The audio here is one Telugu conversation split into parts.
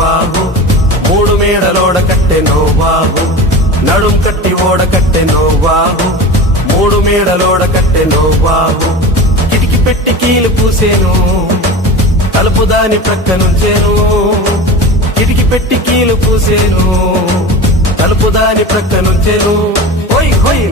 బాగు మూడు మేడలోడ కట్టెనో బాగు నడుం కట్టి ఓడ కట్టెనో బాగు మూడు మేడలోడ కట్టెనో బాగు కిటికి పెట్టి కీలు పూసేను తలుపు దాని ప్రక్క నుంచేను కిటికి పెట్టి కీలు పూసేను తలుపు దాని ప్రక్క నుంచేను హోయ్ హోయ్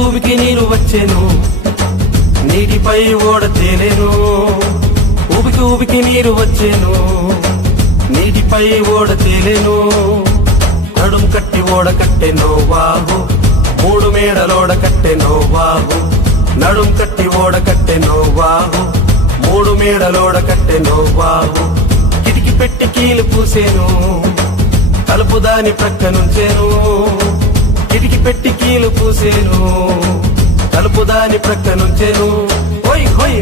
ఊబికి నీరు వచ్చేను నీటిపై ఓడ తేలేను ఊబికి నీరు వచ్చేను నీటిపై ఓడ తేలేను నడుం కట్టి ఓడ కట్టెనో బాగు మూడు మేడలోడ కట్టెనో బాగు నడుం కట్టి ఓడ కట్టెనో బాగు మూడు మేడలోడ కట్టెనో బాగు కిటికి పెట్టి కీలు పూసేను తలుపు దాని ప్రక్క నుంచేను కిటికి పెట్టి కీలు పూసేను తలుపు దాని ప్రక్క నుంచేను హోయ్ హోయ్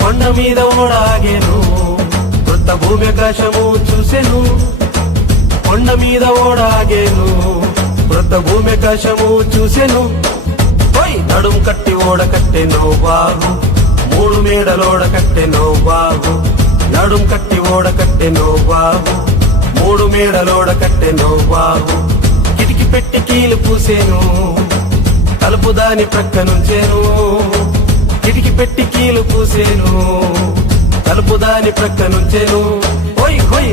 కొండ మీద ఓడాగేను కొత్త భూమి ఆకాశము చూసెను కొండ మీద ఓడాగేను కొత్త భూమి ఆకాశము చూసెను పోయి నడుం కట్టి ఓడ కట్టెనో బాగు మూడు మేడలోడ కట్టెనో బాగు నడుం కట్టి ఓడ కట్టెనో బాగు మూడు మేడలోడ కట్టెనో బాగు కిటికి పెట్టి కీలు పూసేను తలుపు దాని ప్రక్క నుంచేను కిటికి పెట్టి కీలు పూసేను తలుపు దాని ప్రక్క నుంచేను హోయ్ హోయ్